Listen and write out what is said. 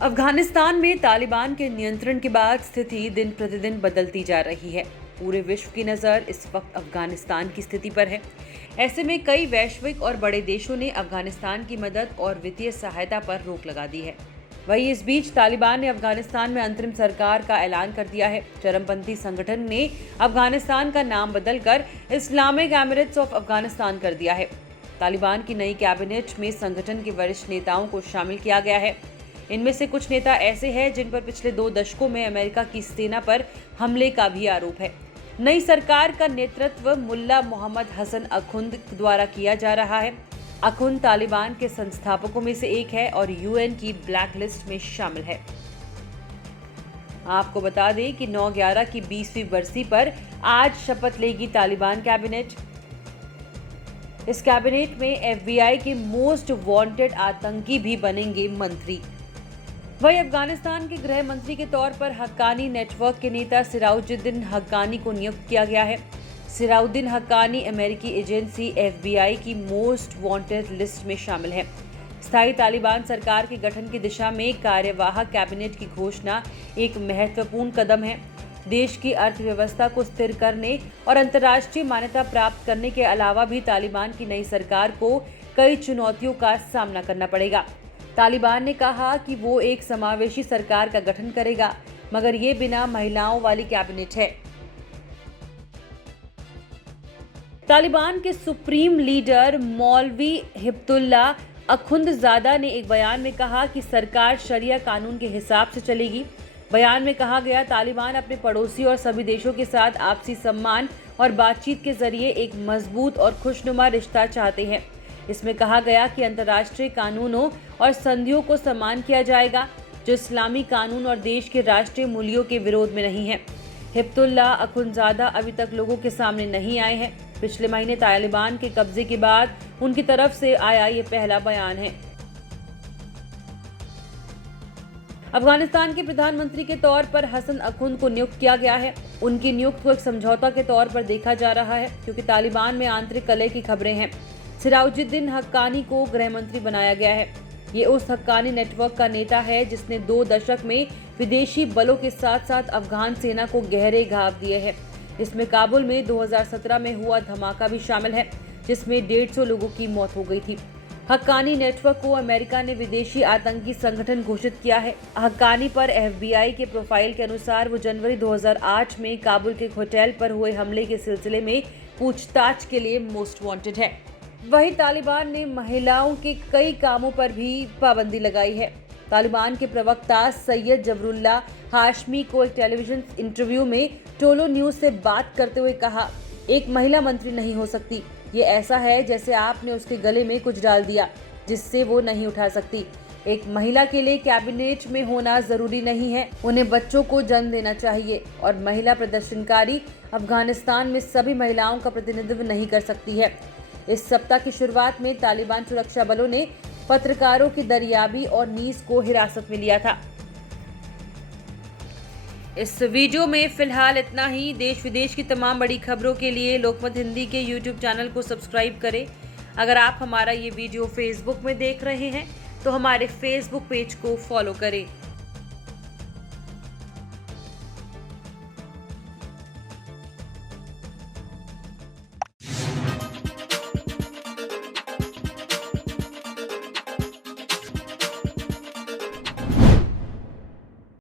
अफगानिस्तान में तालिबान के नियंत्रण के बाद स्थिति दिन प्रतिदिन बदलती जा रही है। पूरे विश्व की नज़र इस वक्त अफगानिस्तान की स्थिति पर है। ऐसे में कई वैश्विक और बड़े देशों ने अफगानिस्तान की मदद और वित्तीय सहायता पर रोक लगा दी है। वहीं इस बीच तालिबान ने अफगानिस्तान में अंतरिम सरकार का ऐलान कर दिया है। चरमपंथी संगठन ने अफगानिस्तान का नाम बदलकर इस्लामिक एमिरेट्स ऑफ अफगानिस्तान कर दिया है। तालिबान की नई कैबिनेट में संगठन के वरिष्ठ नेताओं को शामिल किया गया है। इनमें से कुछ नेता ऐसे हैं जिन पर पिछले 2 दशकों में अमेरिका की सेना पर हमले का भी आरोप है। नई सरकार का नेतृत्व मुल्ला मोहम्मद हसन अखुंद द्वारा किया जा रहा है। अखुंद तालिबान के संस्थापकों में से एक है और यूएन की ब्लैक लिस्ट में शामिल है। आपको बता दें कि 9/11 की 20वीं बरसी पर आज शपथ लेगी तालिबान कैबिनेट। इस कैबिनेट में एफबीआई के मोस्ट वांटेड आतंकी भी बनेंगे मंत्री। वहीं अफगानिस्तान के गृह मंत्री के तौर पर हक्कानी नेटवर्क के नेता सिराजुद्दीन हक्कानी को नियुक्त किया गया है। सिराजुद्दीन हक्कानी अमेरिकी एजेंसी एफबीआई की मोस्ट वांटेड लिस्ट में शामिल है। स्थायी तालिबान सरकार के गठन की दिशा में कार्यवाहक कैबिनेट की घोषणा एक महत्वपूर्ण कदम है। देश की अर्थव्यवस्था को स्थिर करने और अंतर्राष्ट्रीय मान्यता प्राप्त करने के अलावा भी तालिबान की नई सरकार को कई चुनौतियों का सामना करना पड़ेगा। तालिबान ने कहा कि वो एक समावेशी सरकार का गठन करेगा, मगर ये बिना महिलाओं वाली कैबिनेट है। तालिबान के सुप्रीम लीडर मौलवी हिब्बतुल्लाह अखुंदजादा ने एक बयान में कहा कि सरकार शरिया कानून के हिसाब से चलेगी। बयान में कहा गया, तालिबान अपने पड़ोसी और सभी देशों के साथ आपसी सम्मान और बातचीत के जरिए एक मजबूत और खुशनुमा रिश्ता चाहते हैं। इसमें कहा गया कि अंतर्राष्ट्रीय कानूनों और संधियों को सम्मान किया जाएगा, जो इस्लामी कानून और देश के राष्ट्रीय मूल्यों के विरोध में नहीं है। हिब्बतुल्लाह अखुंदजादा अभी तक लोगों के सामने नहीं आए हैं। पिछले महीने तालिबान के कब्जे के बाद उनकी तरफ से आया ये पहला बयान है। अफगानिस्तान के प्रधानमंत्री के तौर पर हसन अखुंद को नियुक्त किया गया है। उनकी नियुक्ति को एक समझौता के तौर पर देखा जा रहा है, क्योंकि तालिबान में आंतरिक कलह की खबरें हैं। सिराजुद्दीन हक्कानी को गृह मंत्री बनाया गया है। ये उस हक्कानी नेटवर्क का नेता है जिसने 2 दशक में विदेशी बलों के साथ साथ अफगान सेना को गहरे घाव दिए हैं। इसमें काबुल में 2017 में हुआ धमाका भी शामिल है, जिसमें 150 लोगों की मौत हो गई थी। हक्कानी नेटवर्क को अमेरिका ने विदेशी आतंकी संगठन घोषित किया है। हक्कानी पर एफबीआई के प्रोफाइल के अनुसार वो जनवरी 2008 में काबुल के एक होटल पर हुए हमले के सिलसिले में पूछताछ के लिए मोस्ट वांटेड है। वहीं तालिबान ने महिलाओं के कई कामों पर भी पाबंदी लगाई है। तालिबान के प्रवक्ता सैयद जबरुल्लाह हाशमी को एक टेलीविजन इंटरव्यू में टोलो न्यूज से बात करते हुए कहा, एक महिला मंत्री नहीं हो सकती। ये ऐसा है जैसे आपने उसके गले में कुछ डाल दिया जिससे वो नहीं उठा सकती। एक महिला के लिए कैबिनेट में होना जरूरी नहीं है, उन्हें बच्चों को जन्म देना चाहिए। और महिला प्रदर्शनकारी अफगानिस्तान में सभी महिलाओं का प्रतिनिधित्व नहीं कर सकती है। इस सप्ताह की शुरुआत में तालिबान सुरक्षा बलों ने पत्रकारों की दरियाबी और नीस को हिरासत में लिया था। इस वीडियो में फिलहाल इतना ही। देश विदेश की तमाम बड़ी खबरों के लिए लोकमत हिंदी के यूट्यूब चैनल को सब्सक्राइब करें। अगर आप हमारा ये वीडियो फेसबुक में देख रहे हैं तो हमारे फेसबुक पेज को फॉलो करें।